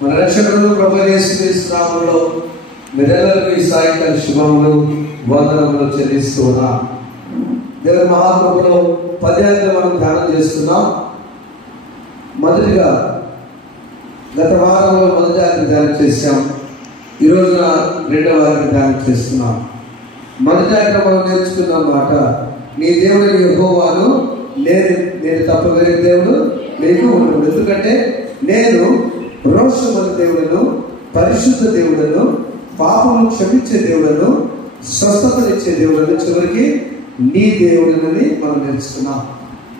మన రక్షకుడు ప్రభువైన యేసుక్రీస్తు నామములో మీరెల్లరికీ ఈ సాయంకాల శుభములు వందనములు చెల్లిస్తూ ఉన్నాం. దేవుని మహాకృపలో పద్యాలను మనం ధ్యానం చేస్తున్నాం. మొదటిగా గత వారంలో మొదటి ఆజ్ఞ ధ్యానం చేశాం. ఈ రోజున రెండవ ఆజ్ఞ ధ్యానం చేస్తున్నాం. మొదటి ఆజ్ఞ మనం నేర్చుకున్న మాట, నీ దేవుడు యెహోవాను, నేను తప్ప వేరే దేవుడు మీకు ఉండదు. ఎందుకంటే నేను రోషముల దేవుడను, పరిశుద్ధ దేవుడను, పాపము క్షమించే దేవుడను, స్వస్థతనిచ్చే దేవుడను, చివరికి నీ దేవుడనని మనం నేర్చుకున్నాం.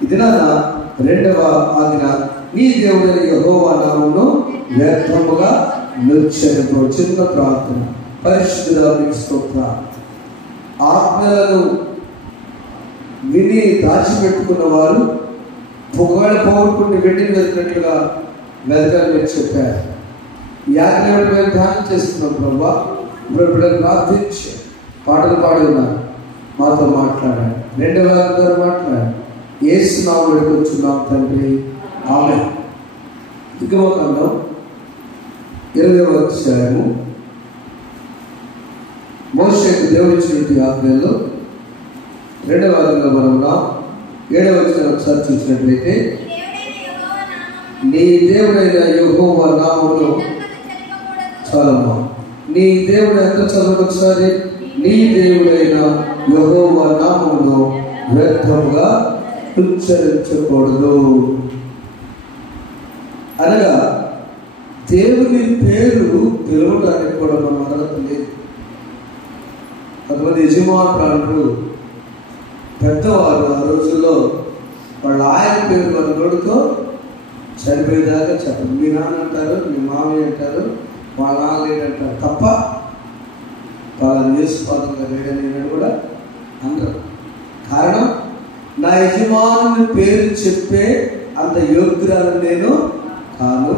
ఇది నా రెండవ ఆజ్ఞ, నీ దేవుడని యెహోవా నామమును వ్యర్థముగా నుచ్చరింప. చిన్న ప్రార్థన. పరిశుద్ధుడా నీకు స్తోత్రం. ఆజ్ఞలను విని దాచిపెట్టుకున్న వారు పొగలు పోగొట్టుకుని వెండిని వెతికినట్లుగా వెతకని మీరు చెప్పారు. ఈ ఆజ్ఞలను మేము ధ్యానం చేస్తున్నాం ప్రభా. ఇప్పుడు ప్రార్థించి పాటలు పాడి ఉన్నారు, మాతో మాట్లాడారు, రెండవ ఆజ్ఞ మాట్లాడారు. యేసు నామములో కూర్చున్నాం తండ్రి, ఆమేన్. దిగమకాండం 20వ అధ్యాయము మోషేకు దేవుడు ఇచ్చినటువంటి ఆజ్ఞల్లో రెండవ ఆజ్ఞలో మనం ఉన్నాం. 7వ వచనం ఒకసారి చూసినట్లయితే, నీ దేవుడైన యెహోవా నామమును, చాలమ్మా, నీ దేవుడు ఎంత చదువు ఒకసారి, నీ దేవుడైన యెహోవా నామమును వ్యర్థముగా ఉచ్చరించకూడదు. అనగా దేవుని పేరు పిలవడానికి కూడా మనం అర్హత లేదు. కొంతమంది యజమానులు పెద్దవారు ఆ రోజుల్లో వాళ్ళ ఆయన పేరు వాళ్ళ నోడుతో చనిపోయేదాకా చెప్పండి. మీ నాన్న అంటారు, మీ మామయ్య అంటారు, వాళ్ళ నాన్న అంటారు తప్ప వాళ్ళ నియోజకవర్గంగా వేయడని కూడా అందరు. కారణం, నా యజమానుని పేరు చెప్పే అంత యోగ్యురాలు నేను కాను.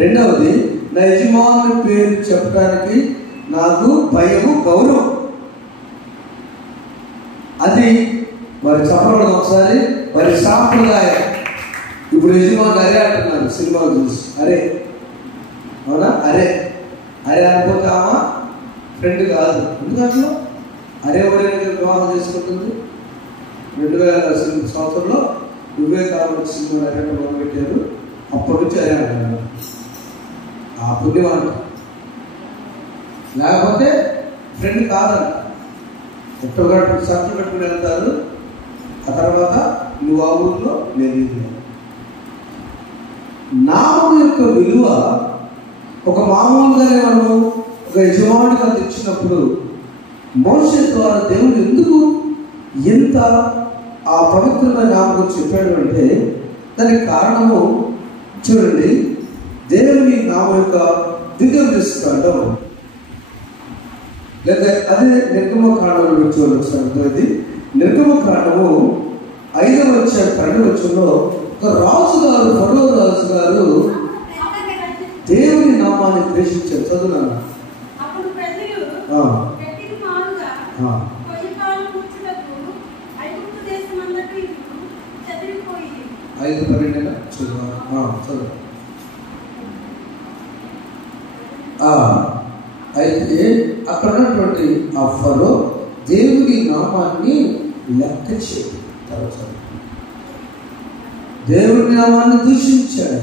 రెండవది, నా యజమానుని పేరు చెప్పడానికి నాకు భయము, గౌరవం. అది వారి చెప్పడం ఒకసారి వారి సాంప్రదాయం. ఇప్పుడు యజమానులు అరే అంటున్నారు సినిమాలు చూసి, అరే అవునా, అరే అరే అనుకోతామా ఫ్రెండ్ కాదు. ఎందుకంటే అరే ఎవరైనా వివాహం చేసుకుంటుంది. 2000 సంవత్సరంలో వివేకానంద సినిమా అరే మొదలుపెట్టారు. అప్పటి నుంచి అరే అంటున్నారు. ఆ పుణ్యం అంట, లేకపోతే ఫ్రెండ్ కాదంట. ఒక్కగాడు సర్కిల్ పెట్టుకుని వెళ్తారు. ఆ తర్వాత నువ్వు ఆ ఊరిలో నేను ఇది. నామం యొక్క విలువ ఒక మామూలుగానే మనము ఒక యజమానుడిగా తెచ్చినప్పుడు మోషే ద్వారా దేవుడు ఎందుకు ఎంత ఆ పవిత్రమైన నామం చెప్పాడు అంటే దానికి కారణము చూడండి. దేవుని నామం యొక్క దివ్యకాండం, లేదా అదే నిర్గమకాండంలో చూడాలి. నిర్గమకాండము 5వ అధ్యాయం 12వ వచనంలో ఒక రాజు గారు, ఫరో రాజు గారు దేవుని నామాన్ని ద్వేషించారు. చదువున్నాను. 5:12 చదువు. అయితే అక్కడ ఉన్నటువంటి ఆ ఫరో దేవుని నామాన్ని లెక్క చేయడు. దేవుని నామాన్ని దూషించాడు.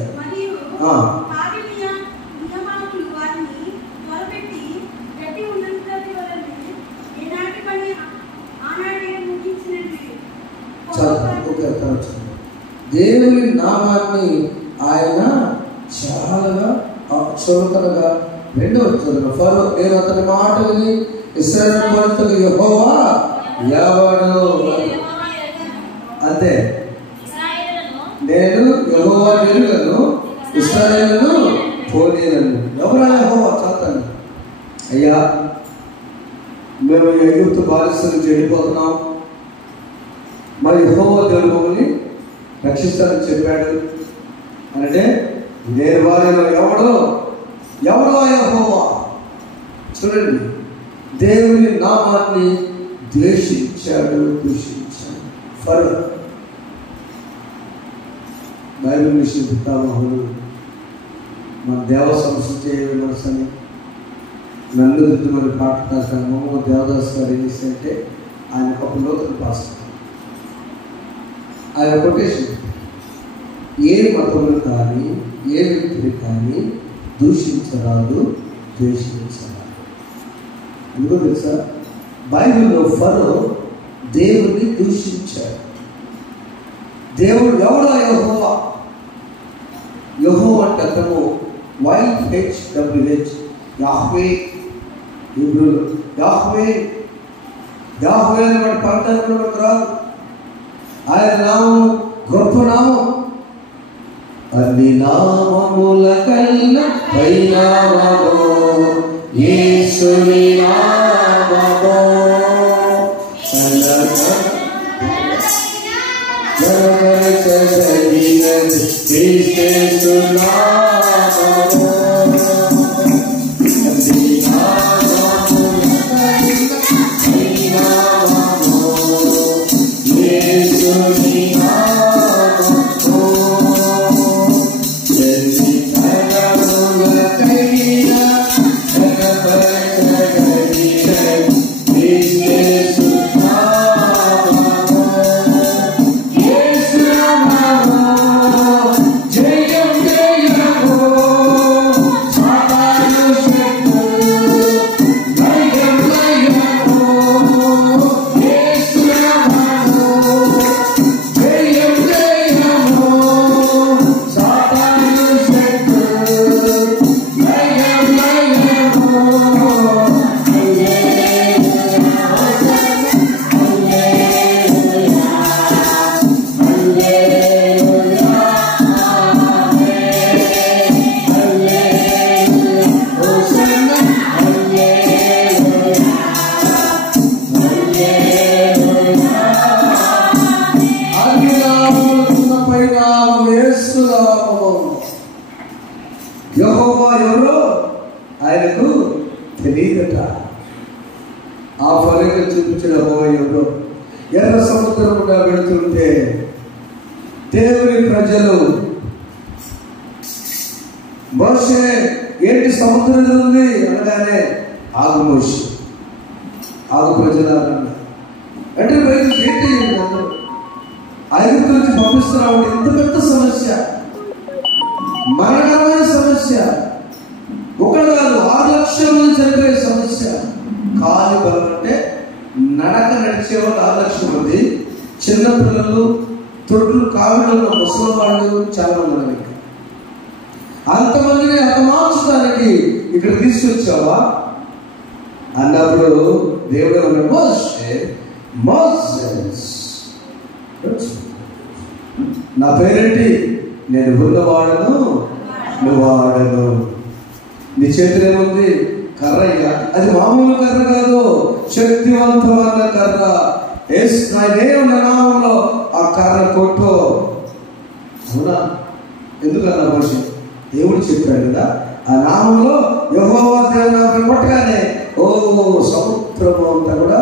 దేవుని నామాన్ని ఆయన చాలా చులకనగా, రెండవ ఫరో నేను అతని మాట విని ఇశ్రాయేలు వారితో యెహోవా ఎవడు, అంతే, నేను యెహోవా ఎరుగను, ఇశ్రాయేలును పోనీయను. ఎవరా యెహోవా? చదువుతాను. అయ్యా, మేము ఐగుప్తు బానిసలు చెడిపోతున్నాం, మరి యెహోవా దేవుడు మమ్మల్ని రక్షిస్తానని చెప్పాడు అంటే నేను వారిలో ఎవడో యెహోవా. చూడండి, దేవుని నామాన్ని ద్వేషించాడు, దూషించాడు ఫరో. బైబిల్ విషయం పితామహుడు మన దేవ సంస్థ చేయ విమర్శని నన్ను దిద్దుమని పాట రాశాను. మొహమ్మద్ దేవదాస్ గారు ఏం చేస్తే ఆయన ఒక లోతులు పాస్తారు. ఆయన కొటేషన్, ఏ మతములు కానీ ఏ వ్యక్తిని కానీ దూషించరాదు, ద్వేషించరాదు. ఎందుకో తెలుసా? బైబిల్లో ఫరో దేవుడిని దూషించాడు. దేవుడు ఎవడో యెహోవా. యెహోవా అంటే అర్థము YHWH, యాహ్వే. హీబ్రూలో యాహ్వే యాహ్వే అని వాడు పలకడానికి మనకు రాదు. ఆయన నామం గొప్ప నామం. అన్ని నామముల కన్నా పై నామము యేసుని నామము. యెహోవా ఎవరో ఆయనకు తెలియదట. ఆ ఫలిక చూపించిన యెహోవా ఎవరో. ఎర్ర సముద్రం గుండా వెళుతుంటే దేవుని ప్రజలు మోషే ఏంటి సముద్రం ఉంది అనగానే ఆగు మోషే, ఆగు ప్రజలారా అంటే ఏంటి ఐగుప్తు నుంచి పంపిస్తున్నావు. ఇంత పెద్ద సమస్య, మరణమైన సమస్య, ఒకటి కాదు 6 లక్షల మంది చనిపోయే సమస్య. కాలి బలం అంటే నడక నడిచేవాళ్ళు 6 లక్షల మంది, చిన్నపిల్లలు, తొడ్లు కావిడల్లో ముసలి వాళ్ళు చాలా మంది. అంతమందిని హతమార్చడానికి ఇక్కడ తీసుకొచ్చావా అన్నప్పుడు దేవుడు అన్నాడు, మోసెస్ నా పేరేంటి? నేను ఉన్నవాడను, నువ్వు వాడను. నీ చేతిలో ఏముంది? కర్ర. అది మామూలు కర్ర కాదు, శక్తివంతమైన కర్ర. ఉన్న నామంలో ఆ కర్ర కొట్టు. అవునా? ఎందుకన్నా మనిషి దేవుడు చెప్పాడు కదా, ఆ నామంలో యెహోవా దేవుని నామం కొట్టగానే ఓ సముద్రము అంతా కూడా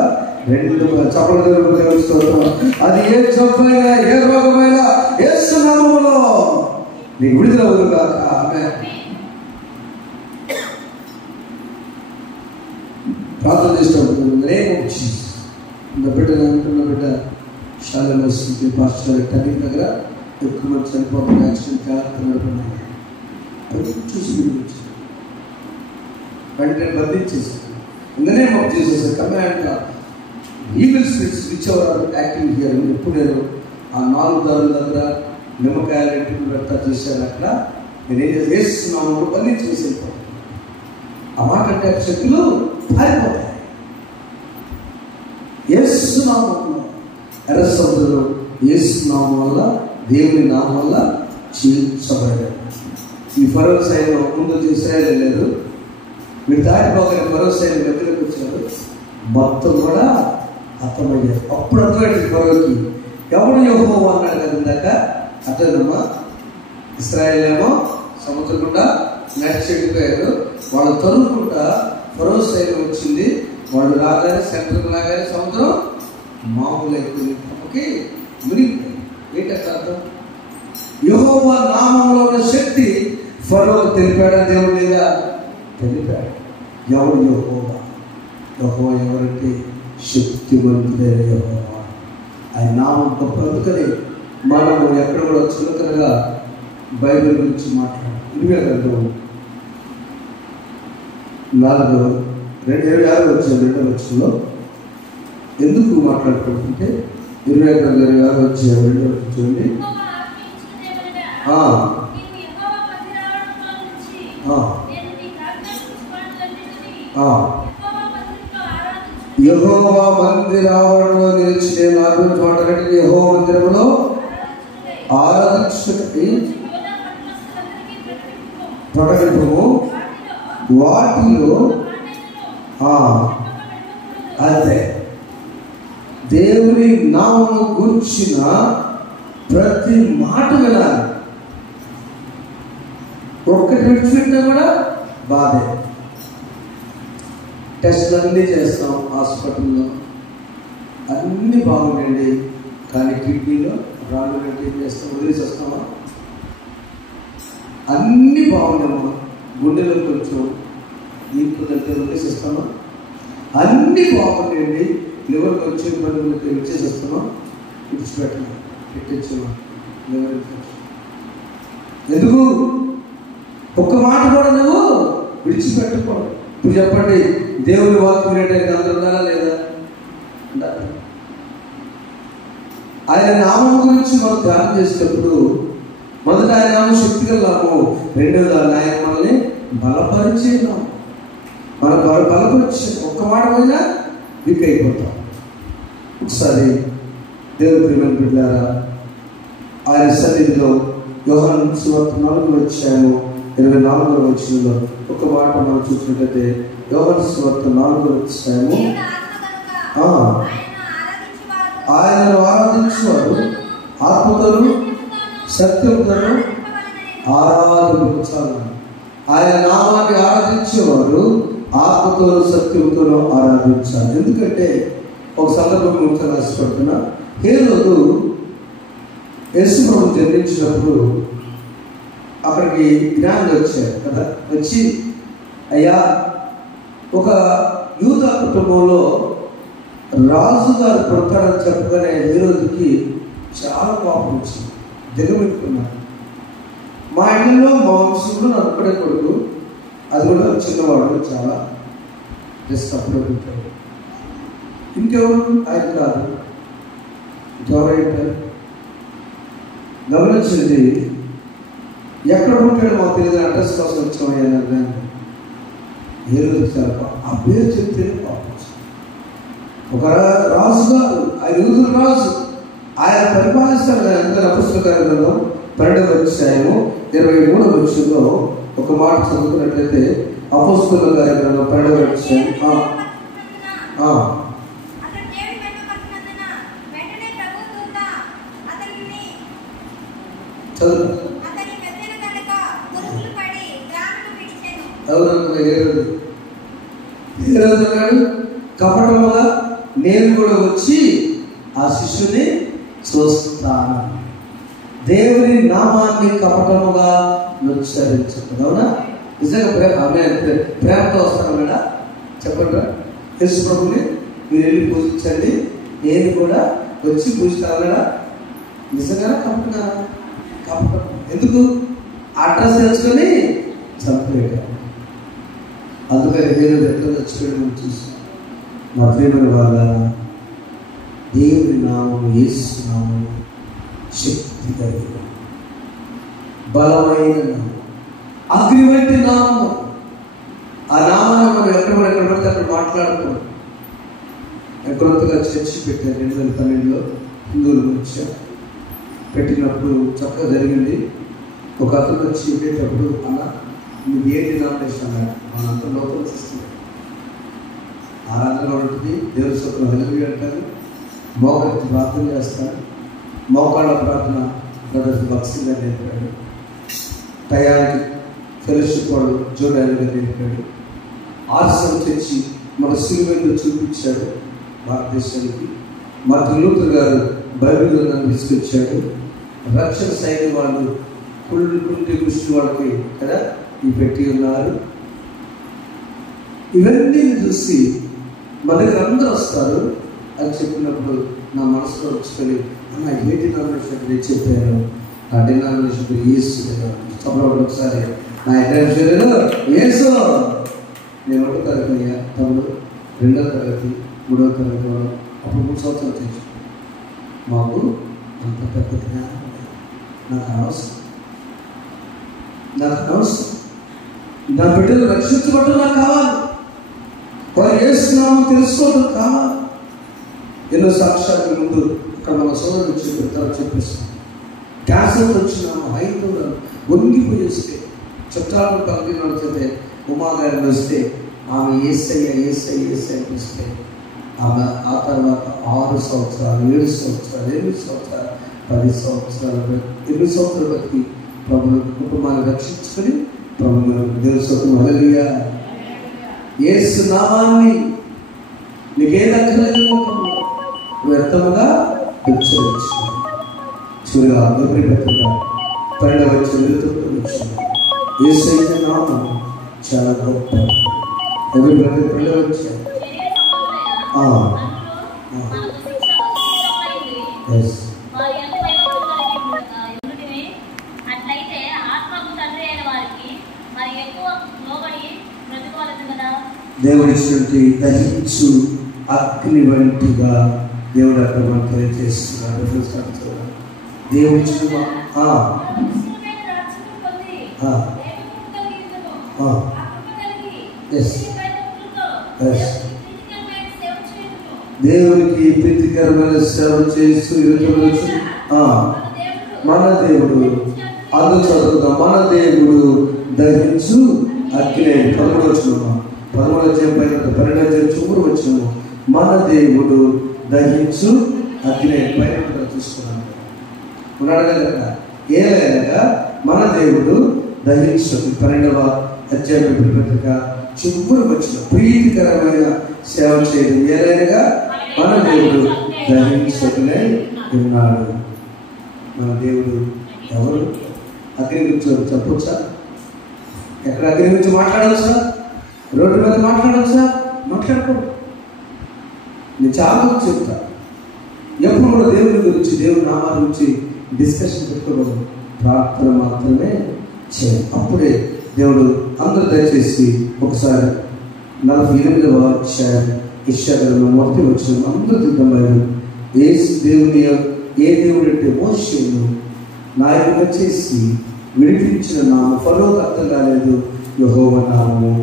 2 చప్పట్లు. అది ఏ జబ్బైనా ఏ రోగమైనా యేసు నామములో నీకు విడుదల అవుగాక. ఆమేన్. ప్రార్థన చేసినప్పుడు బిడ్డ అనుకున్న బిడ్డ శాలలో పాస్టర్ టర్నింగ్ దగ్గర ఎక్కువ మంది చనిపోతున్న యాక్సిడెంట్ జాగ్రత్త నడుపున్నాయి. చూసి వెంటనే బంధించేసారు. ఇందనే మాకు చేసేసారు command evil spirits which ever acting here. ఎప్పుడు నేను ఆ 4 దారుల దగ్గర నిమ్మకాయలు ఇంటికి పెడతా చేశాను. అక్కడ నేనేం చేస్తున్నాను, బంధించేసేస్తాను. ఆ మాట అంటే శక్తులు పారిపోతాయి. యేసు నామములో ఎర్ర సముద్రంలో యేసు నామం వల్ల, దేవుని నామం వల్ల చీల్చబడ్డాడు. ఈ ఫరో సైన్యం ముందు ఇశ్రాయేలు లేదు, మీరు దాటిపోగలిగిన ఫరో సైన్యం దగ్గరకు వచ్చారు, మొత్తం కూడా హతమయ్యారు. అప్పుడు అర్థమైంది ఫరోకి ఎవడు యెహోవా అన్నాడు కదా ఇందాక. అర్థమా? ఇశ్రాయేలు ఏమో సముద్రం గుండా నడిచెడిపోయారు. వాళ్ళు తరుముకుంటా ఫరో సైన్యం వచ్చింది. వాళ్ళు రాగానే సెంటర్ లాగానే సముద్రం మామూలు అయిపోయింది. తమకి మునిగిపోయింది. ఏంటంటే అర్థం? యెహోవా నామంలో ఉన్న శక్తి ఫరోకు తెలిపాడా దేవుడు లేదా? తెలిపాడు. ఎవరు? యెహోవా. యెహోవా ఎవరంటే శక్తివంతుడైన యెహోవా. ఆయన నామం గొప్ప. అందుకని మనము ఎక్కడ కూడా చులకనగా బైబిల్ గురించి మాట్లాడాలి. 26 వచ్చారు 2వ వచనంలో ఎందుకు మాట్లాడుకుంటుంటే 26 వచ్చారు 2వ వచనం చూడండి. యెహోవా మందిరంలో నిలిచి నేను ఆరాధించు. యెహోవా మందిరంలో ఆరాధించుటకై ప్రకటింపము. వాటిలో అదే దేవుని నామము గురించిన ప్రతి మాట వినాలి. ఒక్కటి విడిచిపెట్టినా కూడా బాధే. టెస్ట్లు అన్నీ చేస్తాం హాస్పిటల్లో, అన్నీ బాగుండండి. కానీ కిడ్నీలో రాళ్ళు పెట్టి ఏం చేస్తాం? వదిలేసి వస్తామా? అన్నీ బాగున్నామా? గుండెలో కొంచెం దీంట్లో దగ్గర వదిలేసి వస్తామా? అన్నీ బాగుండండి. లివర్కి వచ్చే ఇబ్బందులు వచ్చేసి వస్తామా? విడిచిపెట్టమా? పెట్టించమా? లివర్ ఇన్ఫెక్షన్ ఎందుకు? ఒక్క మాట కూడా నువ్వు విడిచిపెట్టకూడదు. ఇప్పుడు చెప్పండి, దేవుని వాక్యం వినేటానికి అందరూ ఉండాలా లేదా? ఆయన నామం గురించి మనం ధ్యానం చేసేటప్పుడు మొదట ఆయన నామం శక్తిగల నామం, రెండవది ఆయన మనల్ని బలపరిచే నామం. మన బలపరిచే ఒక్క మాట మీద వీక్ అయిపోతాం. ఒకసారి దేవుని ప్రియమైన బిడ్డలారా, ఆయన సన్నిధిలో యోహాను సువార్త 4వ అధ్యాయము 24వ వచనంలో ఒక మాట మనం చూసినట్లయితే, యోహాను సువార్త 4వ అధ్యాయము, ఆయనను ఆరాధించేవారు ఆత్మతోను సత్యముతోను ఆరాధించాలి. ఆయన నామాన్ని ఆరాధించేవారు ఆత్మతోను సత్యముతోను ఆరాధించాలి. ఎందుకంటే ఒక సందర్భం గురించి రాసిపడుతున్నా. హేరోదు యేసు ప్రభువు జన్మించినప్పుడు అక్కడికి జ్ఞానులు వచ్చారు కదా. వచ్చి, అయ్యా, ఒక యూదా కుటుంబంలో రాజుగారు పుడతారని చెప్పగానే హేరోదుకి చాలా కోపం వచ్చింది. దిగబెట్టుకున్నారు. మా ఇంట్లో మా వంశంలో నా ఒక్కడే కొడుకు, అది కూడా చిన్నవాడు, చాలా జస్ట్ అప్పుడే పుట్టాడు. ఇంకెవరు? ఆయన కాదు, ఇంకెవరైంటారు? గమనించింది. ఎక్కడ పుట్టాడు మాకు తెలియదు, అడ్రస్ కోసం వచ్చామయ్యా. హేరోదు చాలా ఆ పేరు చెప్తేనే పాపం. ఒక రాజుగారు, ఆయన యూదుల రాజు, ఆయన పరిపాలిస్తారు. అందుకని అపొస్తలుల కార్యగ్రంథం 12వ అధ్యాయము 23వ వచనంలో ఒక మాట చదువుకున్నట్లయితే, అపొస్తలుల కార్యగ్రంథం 12వ అధ్యాయం చదువు. ఎవరన్నా హేరోదు అన్నాడు కపటముగా, నేను కూడా వచ్చి ఆ శిష్యుని చూస్తాను. దేవుని నామాన్ని కపటముగా ఉచ్చరించదు. అవునా? నిజంగా ఆమె ప్రేమతో వస్తాను కదా. చెప్పండి, యేసు ప్రభుని మీరు వెళ్ళి పూజించండి, నేను కూడా వచ్చి పూజిస్తాను కదా. నిజంగా కపటంగా? కపటం ఎందుకు? అడ్రస్ తెచ్చుకొని చంపేయడం. అందుకని నేను ఎట్లా చచ్చిపోయడం చూస్తాను. మా ప్రియమైన వాళ్ళ, దేవుని నామం, యేసు నామం శక్తి కలిగిన బలమైన నామం, అగ్ని వంటి నామం. ఆ నామాన్ని మనం ఎక్కడ పడితే అక్కడ మాట్లాడుకోవాలి. కొత్తగా చర్చి పెట్టారు 2012లో హిందువులకు వచ్చారు. పెట్టినప్పుడు చక్కగా జరిగింది. ఒక అతను వచ్చి ఉండేటప్పుడు, అన్న నువ్వు ఏ డినామినేషన్ అన్నాడు. మనంతా లోపల చేస్తున్నాడు. ఆరాధన ఉంటుంది, దేవుని స్తోత్రం హల్లెలూయా అంటారు, మోకరించి ప్రార్థన చేస్తారు. మోకాళ్ళ ప్రార్థన బ్రదర్స్ బక్సీ గారు నేర్పాడు. టయానికి ఫెలోషిప్ వాడు జోడాలు గారు నేర్పాడు. ఆర్సం తెచ్చి మన సిలువలో చూపించాడు భారతదేశానికి. మార్టిన్ లూథర్ గారు బైబిల్ గ్రంథాన్ని తీసుకొచ్చాడు. రక్షణ సైన్యం వాళ్ళు కుంటి కుష్టి వాళ్ళకి కదా ఈ పెట్టి ఉన్నారు. ఇవన్నీ చూసి మన దగ్గర అందరూ వస్తారు. అది చెప్పినప్పుడు నా మనసులో వచ్చుకొని అన్న ఏ డినామినేషన్ చెప్పారు, నా డినామినేషన్ యేసు చెప్పడం ఒకసారి నా డినామినేషన్ యేసు. నేను 1వ తరగతి అయ్యా తమ్ముడు, 2వ తరగతి 3వ తరగతి వాళ్ళు అప్పుడు 3 సంవత్సరాలు తెచ్చు. మాకు అంత పెద్ద జ్ఞానం నాకు అనవసరం. నా బిడ్డలు రక్షించబడటం నాకు కావాలి, వారు యేసునామం తెలుసుకోవడం కావాలి. ఎన్నో సాక్ష్యాల ముందు అక్కడ మన సోదరులు వచ్చి పెడతారు చెప్పేస్తాం. క్యాన్సర్ వచ్చిన 5 వంగిపోయేస్తే చుట్టాలను కలిగిన చెప్తే ఉమాగారిని వస్తే ఆమె ఏసయ్య అనిపిస్తే ఆమె ఆ తర్వాత 6 సంవత్సరాలు 7 సంవత్సరాలు 8 సంవత్సరాలు 10 సంవత్సరాలు 8 సంవత్సరాలు బట్టి ప్రభుత్వ కుటుంబాన్ని రక్షించుకొని ప్రభుత్వ దేవస్థానం హల్లెలూయా. యేసు నామాన్ని నీకేది అక్కర్లేదు వ్యర్థముగా ఉచ్చరించు. చూడగా ఎవరి బతుగా పరిణవచ్చు వెళ్తువచ్చు. యేసయ్య నామం చాలా గొప్ప. ఎవరి బతుకు పరిణవచ్చు. దేవుడిచ్చినటువంటి దహించు అగ్ని వంటిగా దేవుడు అక్కడ మనం తెలియజేస్తున్నాడు. దేవుడిచ్చిన దేవునికి ప్రీతికరమైన సేవ చేస్తూ మన దేవుడు అందుకు చదువుతాం. మన దేవుడు దహించు అగ్ని 13 వచ్చినాము 12 వచ్చినాము. మన దేవుడు దహించు అగ్ని పైన చూసుకున్నాను ఉన్నాడు కదా. ఏలైనగా మన దేవుడు దహించు 12వ అధ్యాయం చివరి వచ్చిన ప్రీతికరమైన సేవ చేయడం. ఏలైనగా మన దేవుడు దహించుకునే ఉన్నాడు. మన దేవుడు ఎవరు? అగ్ని గురించి చెప్పొచ్చా? ఎక్కడ అగ్ని గురించి మాట్లాడవచ్చా? రోడ్డు మీద మాట్లాడవచ్చా? మాట్లాడకూడదు. నేను చాలా చెప్తా. ఎప్పుడు కూడా దేవుని గురించి దేవుని నామాల గురించి డిస్కషన్ పెట్టుకోవడం, ప్రార్థన మాత్రమే చేయాలి. అప్పుడే దేవుడు అందరూ దయచేసి ఒకసారి 48వ అధ్యాయం ఇశ్రాయేలు మొదటి వచ్చిన అందరూ దిగ్గమైన ఏ దేవుడు అంటే మోషేను నాయకుడిగా చేసి విడిపించిన నామం ఫరోకు అర్థం కాలేదు. యెహోవా నామము.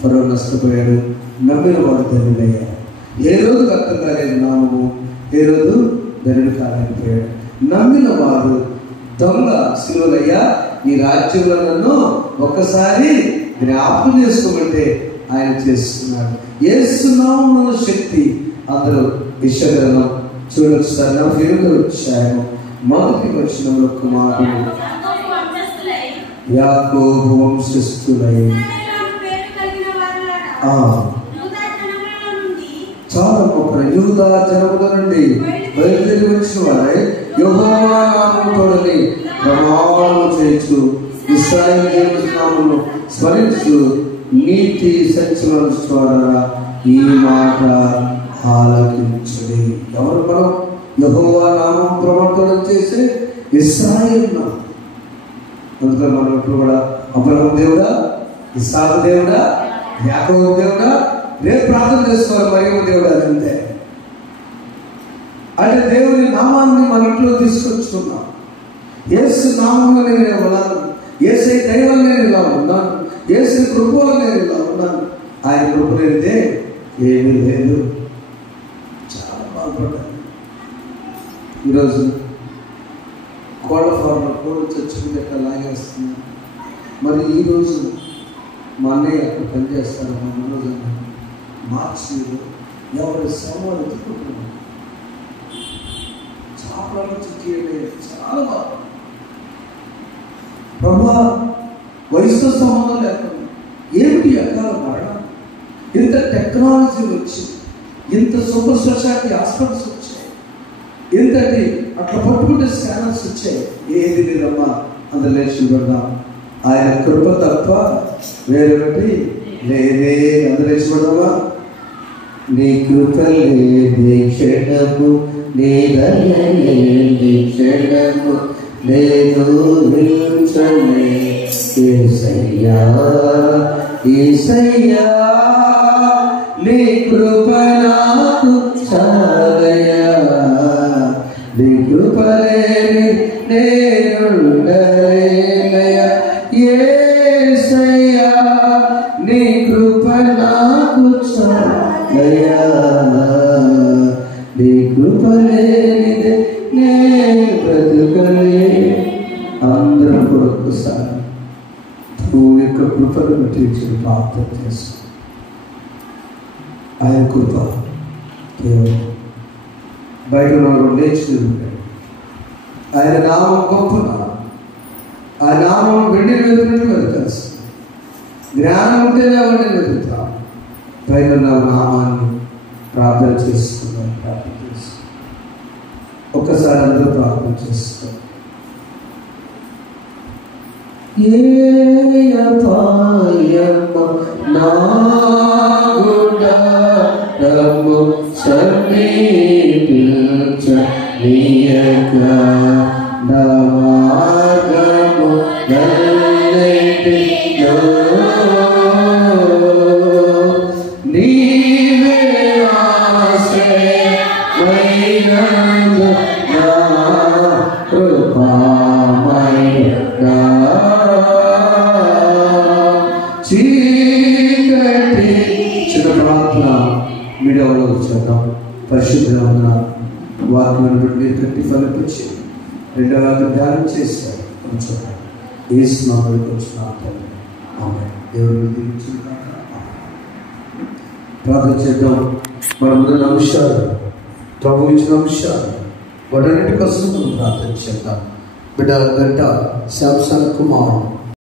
ఫరో నష్టపోయాడు, నమ్మిన వాడు ధన్యుడయ్యాడు. ఏ రోజు అర్థం కాలేదు నామము, ఏ రోజు ధన్యుడు కాలేకపోయాడు. నమ్మిన వాడు దొంగ శిలువలయ్యా ఈ రాజ్యంలో నన్ను ఒక్కసారి జ్ఞాపకం చేసుకోమంటే ఆయన చేస్తున్నాడు. యేసు నామములో శక్తి. అందరూ విషగ్రంథం చూడొచ్చు సార్. 48వ అధ్యాయం మొదటి వచనంలో కుమారుడు యాకోబు వంశస్థులై చాలా గొప్ప యూదా జనముల నుండి బయలుదేరి వచ్చిన వారై యెహోవా నామముతోని ప్రమాణము చేయించు ఇశ్రాయేలు దేవుని నామమును స్మరించు నీతి సత్యముల ద్వారా ఈ మాట ఆలకించుడి. ఎవరు మనం? యెహోవా నామం ప్రవర్తన చేసే ఇశ్రాయేలు నామం. అందుకని మనం ఇప్పుడు కూడా అబ్రహాము దేవుడా, ఇస్సాకు దేవుడా, యాకోబు దేవుడా రేపు ప్రార్థన చేసుకోవాలి. మరియమ్మ దేవుడా అంతే. అంటే దేవుని నామాన్ని మన ఇంట్లో తీసుకొచ్చుకున్నాం. యేసు నామంలో నేను ఉన్నాను, యేసు దైవం నేను ఇలా ఉన్నాను, యేసు కృపలో నేను ఇలా ఉన్నాను. ఆయన కృప లేనిదే ఏమీ లేదు. చాలా బాగుపడ్డాను. ఈరోజు కోళ్ళ ఫార్మలో కోళ్ళు చచ్చుకుంటే అక్కడ లాగేస్తుంది. మరి ఈరోజు మా అన్నయ్య అక్కడ పనిచేస్తారు. మా రోజు మార్చి ఎవరి సవాలు ఎత్తుకుంటున్నాం. చేపల నుంచి చాలా బాగా ప్రభా వయసుతో సంబంధం లేకుండా ఏమిటి అకాల మరణం, ఇంత టెక్నాలజీ వచ్చి, ఇంత సూపర్ స్పెషాలిటీ హాస్పిటల్స్ వచ్చాయి, ఇంతటి అట్లా పట్టుకుంటే స్కానర్స్ వచ్చాయి. ఏది లేదమ్మా అందరు లేచి పడదాం. ఆయన కృప తప్ప వేరొకటి లేదే. అందరు లేచి పడదామా? నీ కృప లేని క్షణము, నీ దయ లేని క్షణము నేను వించనే. యేసయ్యా యేసయ్యా నీ కృప నాకు చాలయ్యా. నీ కృప లేని నేనుండలేనయ్యా. యేసయ్యా నీ కృప నాకు చాలయ్యా. నీ కృప లేనిదే నే బ్రతుకలే. అందరం కూడా ఒక్కసారి నువ్వు యొక్క కృపను బట్టి ప్రార్థన చేస్తాం. ఆయన కృప దేవుడు బయట లేచుకుని ఉంటాడు. ఆయన నామం గొప్ప నామం. ఆ నామం వెండి వెతున్నట్టు వెతకాల్సింది. జ్ఞానం ఉంటేనే అవన్నీ వెతుకుతాం. పైన నామాన్ని ప్రార్థన చేసుకున్నాం. ప్రార్థన చేసుకున్నాం. ఒక్కసారి అందరూ ప్రార్థన చేస్తాం. నాగుడము సమీపించనీయక మార్గము నన్నిటిలో నీవే ఆశ్రయమైనందు నా కృపామయుడా. చీకటి చిన్న ప్రార్థన మీడియాలో చేద్దాం. పరిశుద్ధమైన వాక్యం మీరు కట్టి ఫలిపించి రెండవ వాక్యం ధ్యానం చేస్తారు. కొంచెం ఏ స్నానాలకు వచ్చిన ఆమె దేవుడు ప్రార్థన చేద్దాం. మన ముందున్న అంశాలు, ప్రభు ఇచ్చిన అంశాలు, వాటన్నిటి కోసం ప్రార్థన చేద్దాం. బిడ్డ గంట శాంసంగ్ కుమార్